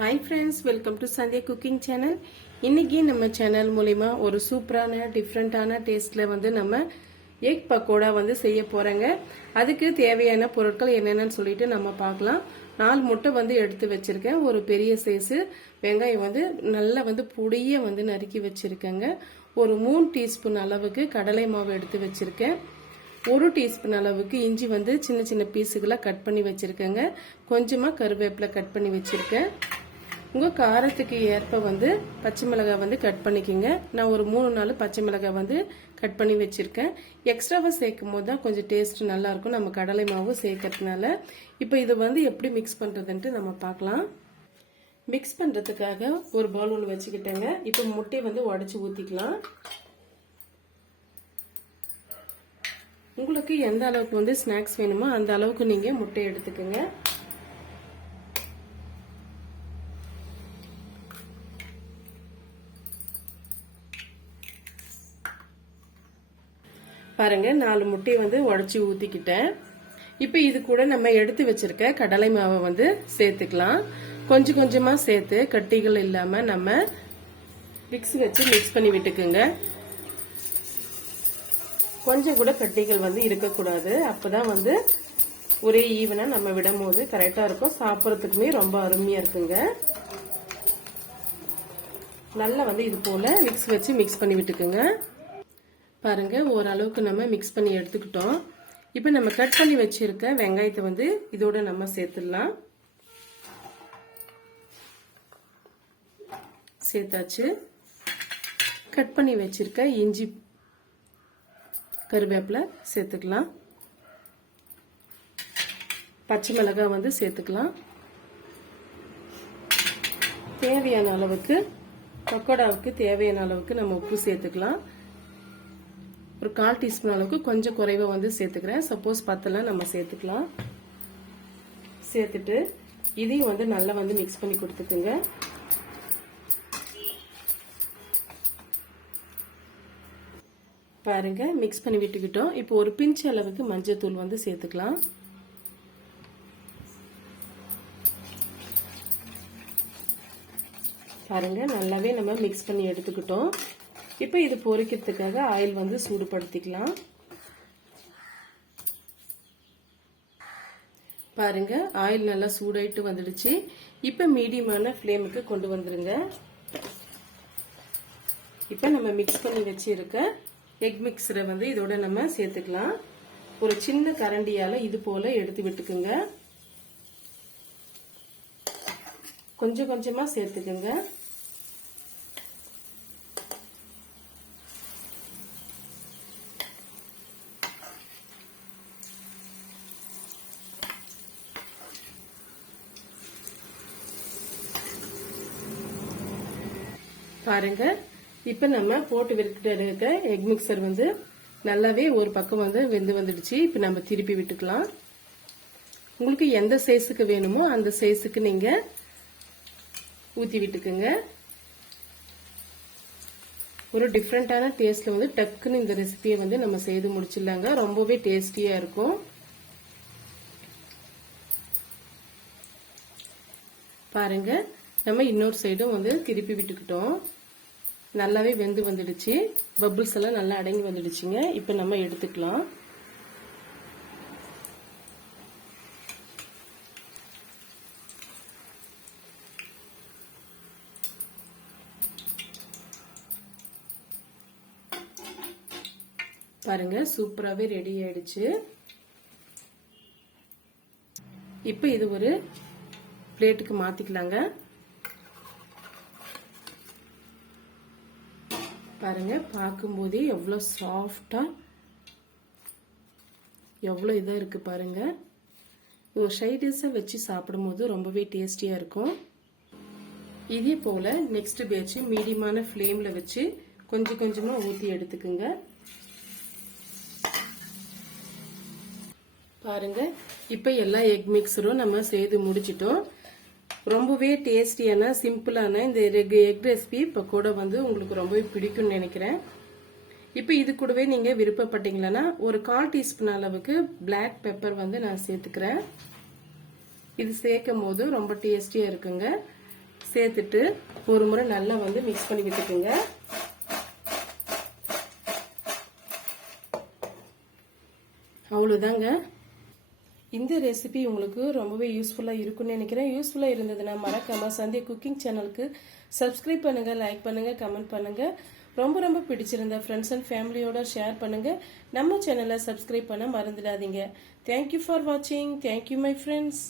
Hi friends welcome to Sandhya cooking channel இன்னைக்கு நம்ம channel மூலிமா ஒரு சூப்பரான டிஃப்ரெண்ட்டான டேஸ்ட்டில் வந்து நம்ம எக் பக்கோடா வந்து செய்ய போகிறோங்க அதுக்கு தேவையான பொருட்கள் என்னென்னு சொல்லிட்டு நம்ம பார்க்கலாம். நாலு முட்டை வந்து எடுத்து வச்சுருக்கேன். ஒரு பெரிய சைஸு வெங்காயம் வந்து நல்லா வந்து பொடியை வந்து நறுக்கி வச்சுருக்கேங்க. ஒரு மூணு டீஸ்பூன் அளவுக்கு கடலை மாவு எடுத்து வச்சுருக்கேன். ஒரு டீஸ்பூன் அளவுக்கு இஞ்சி வந்து சின்ன சின்ன பீஸுகளாக கட் பண்ணி வச்சுருக்கேங்க. கொஞ்சமாக கருவேப்பிலை கட் பண்ணி வச்சுருக்கேன். உங்கள் காரத்துக்கு ஏற்ப வந்து பச்சை மிளகாய் வந்து கட் பண்ணிக்கோங்க. நான் ஒரு மூணு நாள் பச்சை மிளகாய் வந்து கட் பண்ணி வச்சுருக்கேன். எக்ஸ்ட்ராவாக சேர்க்கும் போது தான் கொஞ்சம் டேஸ்ட் நல்லாயிருக்கும் நம்ம கடலை மாவு சேர்க்கறதுனால. இப்போ இது வந்து எப்படி மிக்ஸ் பண்ணுறதுன்ட்டு நம்ம பார்க்கலாம். மிக்ஸ் பண்ணுறதுக்காக ஒரு பவுல் ஒன்று வச்சுக்கிட்டேங்க. இப்போ முட்டையை வந்து உடச்சி ஊற்றிக்கலாம் உங்களுக்கு எந்த அளவுக்கு வந்து ஸ்நாக்ஸ் வேணுமோ அந்த அளவுக்கு நீங்கள் முட்டை எடுத்துக்கோங்க. பாருங்க நாலு முட்டையை வந்து உடச்சி ஊற்றிக்கிட்டேன் இப்போ இது கூட நம்ம எடுத்து வச்சிருக்க கடலை மாவை வந்து சேர்த்துக்கலாம். கொஞ்சம் கொஞ்சமாக சேர்த்து கட்டிகள் இல்லாமல் நம்ம மிக்ஸ் வச்சு மிக்ஸ் பண்ணி விட்டுக்குங்க. கொஞ்சம் கூட கட்டிகள் வந்து இருக்கக்கூடாது. அப்போதான் வந்து ஒரே ஈவனாக நம்ம விடும் போது கரெக்டாக இருக்கும். சாப்பிட்றதுக்குமே ரொம்ப அருமையாக இருக்குங்க. நல்லா வந்து இது போல் மிக்ஸ் வச்சு மிக்ஸ் பண்ணி விட்டுக்குங்க. பாருங்க ஓரளவுக்கு நம்ம மிக்ஸ் பண்ணி எடுத்துக்கிட்டோம். இப்போ நம்ம கட் பண்ணி வச்சிருக்க வெங்காயத்தை வந்து இதோட நம்ம சேர்த்துடலாம். சேர்த்தாச்சு. கட் பண்ணி வச்சிருக்க இஞ்சி கருவேப்பிலை சேர்த்துக்கலாம். பச்சை மிளகாய் வந்து சேர்த்துக்கலாம். தேவையான அளவுக்கு பக்கோடாவுக்கு தேவையான அளவுக்கு நம்ம உப்பு சேர்த்துக்கலாம். ஒரு கால் டீஸ்பூன் அளவுக்கு கொஞ்சம் குறைவாக வந்து சேர்த்துக்கிறேன். சப்போஸ் பத்தெல்லாம் நம்ம சேர்த்துக்கலாம். சேர்த்துட்டு இதையும் வந்து நல்லா வந்து மிக்ஸ் பண்ணி கொடுத்துக்குங்க. பாருங்க மிக்ஸ் பண்ணி விட்டுக்கிட்டோம். இப்போ ஒரு பிஞ்ச் அளவுக்கு மஞ்சத்தூள் வந்து சேர்த்துக்கலாம். பாருங்க நல்லாவே நம்ம மிக்ஸ் பண்ணி எடுத்துக்கிட்டோம். இப்போ இது பொரிக்கிறதுக்காக ஆயில் வந்து சூடுபடுத்திக்கலாம். பாருங்க ஆயில் நல்லா சூடாயிட்டு வந்துடுச்சு. இப்போ மீடியமான ஃப்ளேமுக்கு கொண்டு வந்துருங்க. இப்போ நம்ம மிக்ஸ் பண்ணி வச்சிருக்க எக் மிக்சரை வந்து இதோட நம்ம சேர்த்துக்கலாம். ஒரு சின்ன கரண்டியால் இது போல எடுத்து விட்டுக்குங்க. கொஞ்சம் கொஞ்சமாக சேர்த்துக்குங்க. பாருங்க. இப்போ நம்ம போட்டு விட்டுட்டு இருக்க எக் மிக்சர் வந்து நல்லாவே ஒரு பக்கம் வந்து வெந்து வந்துடுச்சு. இப்போ நம்ம திருப்பி விட்டுக்கலாம். உங்களுக்கு எந்த சைஸுக்கு வேணுமோ அந்த சைஸுக்கு நீங்க ஊற்றி விட்டுக்குங்க. ஒரு டிஃப்ரெண்டான டேஸ்ட்ல வந்து டக்குன்னு இந்த ரெசிபியை வந்து நம்ம செய்து முடிச்சிடலாங்க. ரொம்பவே டேஸ்டியா இருக்கும். பாருங்க. நம்ம இன்னொரு சைடும் வந்து திருப்பி விட்டுக்கிட்டோம். நல்லாவே வெந்து வந்துடுச்சு. பபிள்ஸ் எல்லாம் நல்லா அடங்கி வந்துடுச்சுங்க. இப்போ நம்ம எடுத்துக்கலாம். பாருங்க சூப்பராகவே ரெடி ஆயிடுச்சு. இப்போ இது ஒரு பிளேட்டுக்கு மாத்திக்கலாங்க. பாருங்க பார்க்கும்போதே எவ்வளோ சாஃப்டாக எவ்வளோ இதாக இருக்குது பாருங்கள் இது ஒரு ஷைடிஸை வச்சு சாப்பிடும்போது ரொம்பவே டேஸ்டியாக இருக்கும். இதே போல் நெக்ஸ்ட் பேட்ச் மீடியமான ஃப்ளேமில் வச்சு கொஞ்சம் கொஞ்சமாக ஊற்றி எடுத்துக்குங்க. பாருங்கள் இப்போ எல்லா எக் மிக்சரும் நம்ம செய்து முடிச்சிட்டோம். ரொம்பவே டேஸ்டியான சிம்பிளான இந்த எக் எக் ரெசிபி இப்போ கூட வந்து உங்களுக்கு ரொம்பவே பிடிக்கும்னு நினைக்கிறேன். இப்போ இது கூடவே நீங்கள் விருப்பப்பட்டீங்களன்னா ஒரு கால் டீஸ்பூன் அளவுக்கு பிளாக் பெப்பர் வந்து நான் சேர்த்துக்கிறேன். இது சேர்க்கும் போது ரொம்ப டேஸ்டியாக இருக்குங்க. சேர்த்துட்டு ஒரு முறை நல்லா வந்து மிக்ஸ் பண்ணி விட்டுக்குங்க. அவ்வளோதாங்க இந்த ரெசிபி உங்களுக்கு ரொம்பவே யூஸ்ஃபுல்லாக இருக்கும்னு நினைக்கிறேன். யூஸ்ஃபுல்லாக இருந்ததுன்னா மறக்காம சந்தியா குக்கிங் சேனலுக்கு சப்ஸ்கிரைப் பண்ணுங்க லைக் பண்ணுங்க கமெண்ட் பண்ணுங்க. ரொம்ப ரொம்ப பிடிச்சிருந்த ஃப்ரெண்ட்ஸ் அண்ட் ஃபேமிலியோட ஷேர் பண்ணுங்க. நம்ம சேனலை சப்ஸ்கிரைப் பண்ண மறந்துடாதீங்க. தேங்க்யூ ஃபார் வாட்சிங் தேங்க்யூ மை ஃப்ரெண்ட்ஸ்